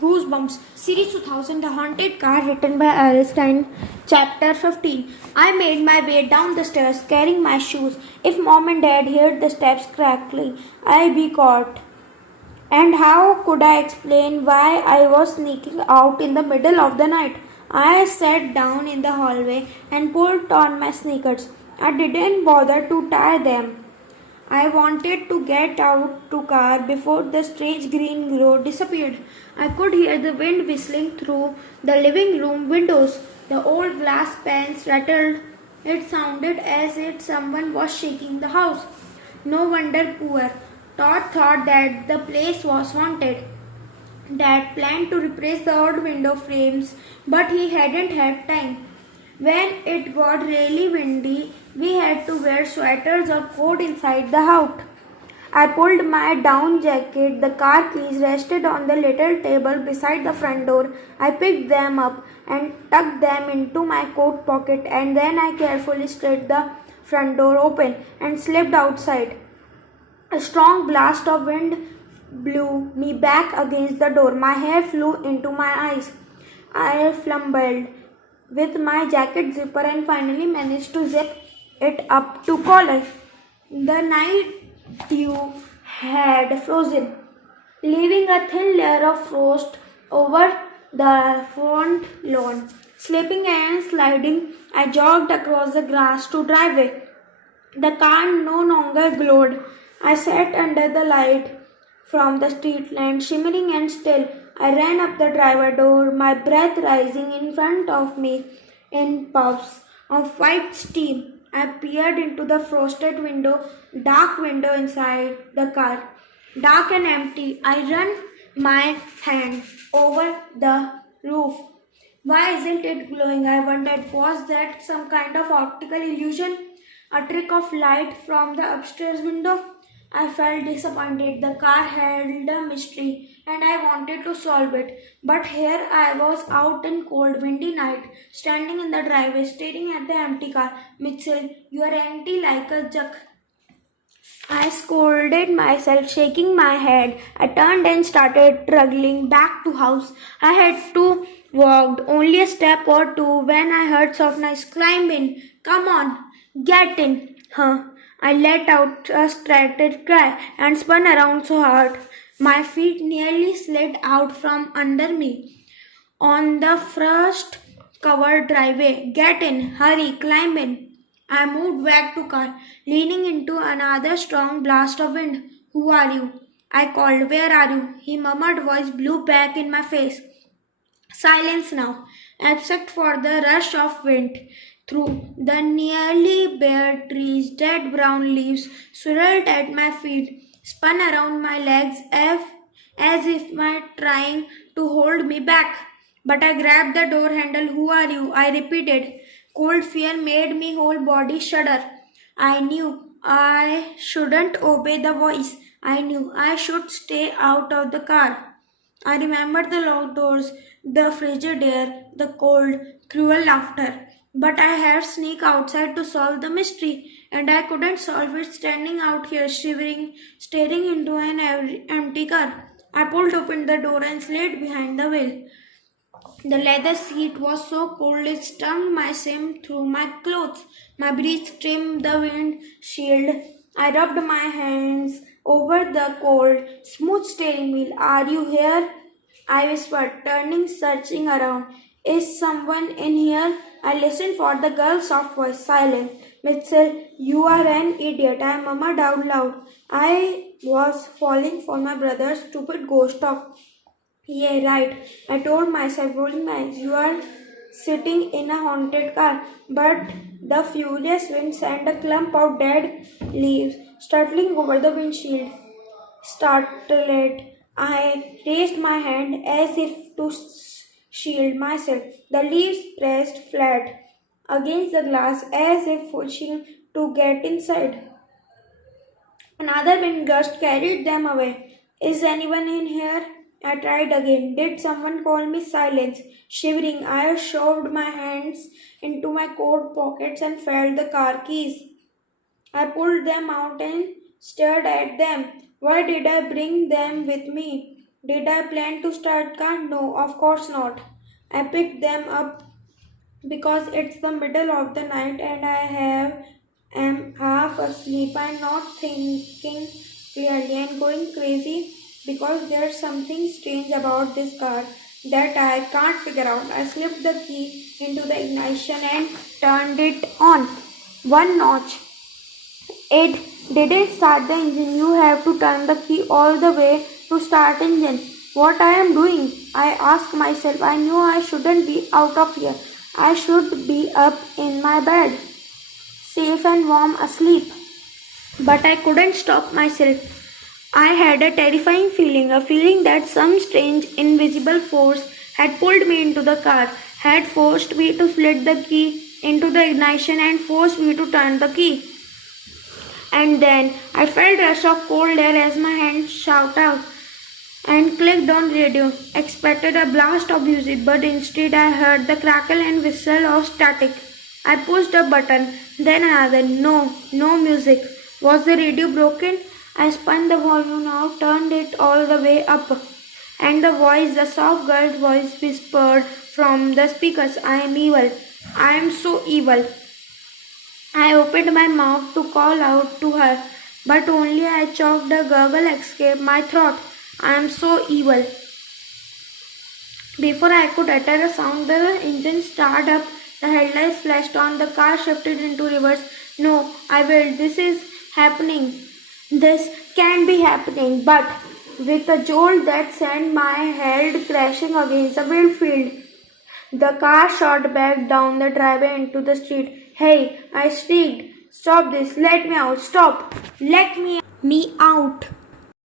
Goosebumps, Series 2000, The Haunted Car, written by Alice Stein, Chapter 15. I made my way down the stairs, carrying my shoes. If Mom and Dad heard the steps crackling, I'd be caught. And how could I explain why I was sneaking out in the middle of the night? I sat down in the hallway and pulled on my sneakers. I didn't bother to tie them. I wanted to get out to car before the strange green glow disappeared. I could hear the wind whistling through the living room windows. The old glass panes rattled. It sounded as if someone was shaking the house. No wonder poor Todd thought that the place was haunted. Dad planned to replace the old window frames, but he hadn't had time. When it got really windy, we had to wear sweaters or coat inside the house. I pulled my down jacket. The car keys rested on the little table beside the front door. I picked them up and tucked them into my coat pocket, and then I carefully slid the front door open and slipped outside. A strong blast of wind blew me back against the door. My hair flew into my eyes. I fumbled with my jacket zipper and finally managed to zip it up to collar. The night dew had frozen, leaving a thin layer of frost over the front lawn. Slipping and sliding, I jogged across the grass to driveway. The car no longer glowed. I sat under the light from the street lamp, shimmering and still. I ran up the driver door, my breath rising in front of me in puffs of white steam. I peered into the frosted window, dark window inside the car, dark and empty. I ran my hand over the roof. Why isn't it glowing? I wondered. Was that some kind of optical illusion? A trick of light from the upstairs window? I felt disappointed. The car held a mystery and I wanted to solve it. But here I was out in cold, windy night, standing in the driveway, staring at the empty car. Mitchell, you are empty like a jug. I scolded myself, shaking my head. I turned and started struggling back to house. I had to walk only a step or two when I heard soft noise. Climb in. Come on. Get in. Huh. I let out a startled cry and spun around so hard. My feet nearly slid out from under me. On the frost covered driveway. Get in. Hurry. Climb in. I moved back to car, leaning into another strong blast of wind. Who are you? I called. Where are you? He murmured, voice blew back in my face. Silence now, except for the rush of wind through the nearly bare trees. Dead brown leaves swirled at my feet, spun around my legs as if my trying to hold me back. But I grabbed the door handle. Who are you? I repeated. Cold fear made my whole body shudder. I knew I shouldn't obey the voice. I knew I should stay out of the car. I remembered the locked doors, the frigid air, the cold, cruel laughter. But I had sneaked outside to solve the mystery, and I couldn't solve it standing out here shivering, staring into an empty car. I pulled open the door and slid behind the wheel. The leather seat was so cold it stung my seam through my clothes. My breath trimmed the windshield. I rubbed my hands over the cold, smooth steering wheel. Are you here? I whispered, turning, searching around. Is someone in here? I listened for the girl's soft voice. Silence. Mitchell, you are an idiot. I murmured out loud. I was falling for my brother's stupid ghost talk. Yeah, right. I told myself, rolling my eyes, you are sitting in a haunted car. But the furious wind sent a clump of dead leaves startling over the windshield. Startled, I raised my hand as if to shield myself. The leaves pressed flat against the glass as if wishing to get inside. Another wind gust carried them away. Is anyone in here? I tried again. Did someone call me? Silence. Shivering, I shoved my hands into my coat pockets and felt the car keys. I pulled them out and stared at them. Why did I bring them with me? Did I plan to start car? No, of course not. I picked them up because it's the middle of the night and am half asleep. I'm not thinking clearly and going crazy because there's something strange about this car that I can't figure out. I slipped the key into the ignition and turned it on. One notch. It didn't start the engine. You have to turn the key all the way to start engine. What I am doing? I asked myself. I knew I shouldn't be out of here. I should be up in my bed, safe and warm asleep. But I couldn't stop myself. I had a terrifying feeling, a feeling that some strange invisible force had pulled me into the car, had forced me to flit the key into the ignition and forced me to turn the key. And then I felt a rush of cold air as my hand shot out and clicked on radio. Expected a blast of music, but instead I heard the crackle and whistle of static. I pushed a button, then another. No music. Was the radio broken? I spun the volume out, turned it all the way up, and the soft girl's voice whispered from the speakers, I am evil. I am so evil. I opened my mouth to call out to her, but only I choked a gurgle escaped my throat. I am so evil. Before I could utter a sound, the engine started up, the headlights flashed on, the car shifted into reverse. No, I will. This is happening. This can be happening, but with a jolt that sent my head crashing against the windshield. The car shot back down the driveway into the street. Hey, I shrieked. Stop this. Let me out. Stop. Let me out.